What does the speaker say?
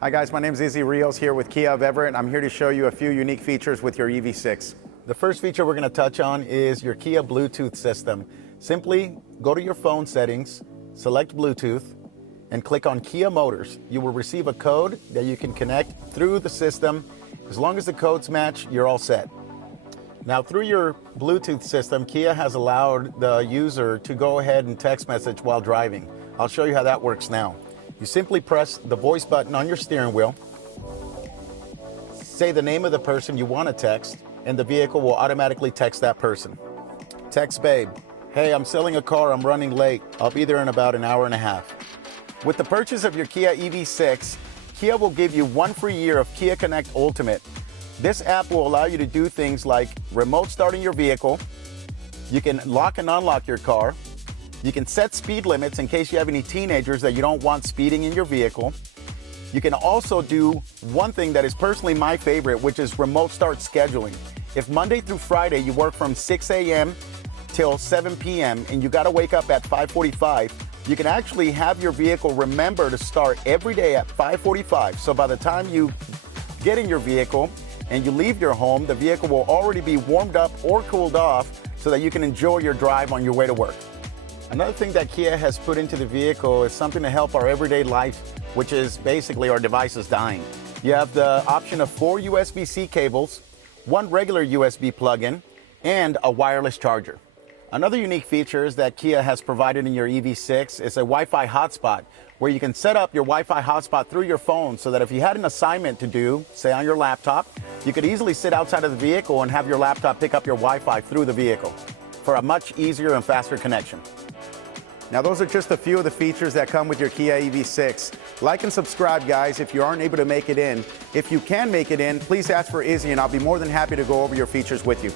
Hi guys, my name is Izzy Rios here with Kia of Everett, and I'm here to show you a few unique features with your EV6. The first feature we're going to touch on is your Kia Bluetooth system. Simply go to your phone settings, select Bluetooth, and click on Kia Motors. You will receive a code that you can connect through the system. As long as the codes match, you're all set. Now, through your Bluetooth system, Kia has allowed the user to go ahead and text message while driving. I'll show you how that works now. You simply press the voice button on your steering wheel, say the name of the person you want to text, and the vehicle will automatically text that person. Text babe, hey, I'm selling a car, I'm running late. I'll be there in about an hour and a half. With the purchase of your Kia EV6, Kia will give you 1 free year of Kia Connect Ultimate. This app will allow you to do things like remote starting your vehicle. You can lock and unlock your car. You can set speed limits in case you have any teenagers that you don't want speeding in your vehicle. You can also do one thing that is personally my favorite, which is remote start scheduling. If Monday through Friday you work from 6 a.m. till 7 p.m. and you got to wake up at 5:45, you can actually have your vehicle remember to start every day at 5:45. So by the time you get in your vehicle and you leave your home, the vehicle will already be warmed up or cooled off so that you can enjoy your drive on your way to work. Another thing that Kia has put into the vehicle is something to help our everyday life, which is basically our devices dying. You have the option of 4 USB-C cables, 1 regular USB plug-in, and a wireless charger. Another unique feature is that Kia has provided in your EV6 is a Wi-Fi hotspot, where you can set up your Wi-Fi hotspot through your phone so that if you had an assignment to do, say on your laptop, you could easily sit outside of the vehicle and have your laptop pick up your Wi-Fi through the vehicle for a much easier and faster connection. Now those are just a few of the features that come with your Kia EV6. Like and subscribe, guys, if you aren't able to make it in. If you can make it in, please ask for Izzy and I'll be more than happy to go over your features with you.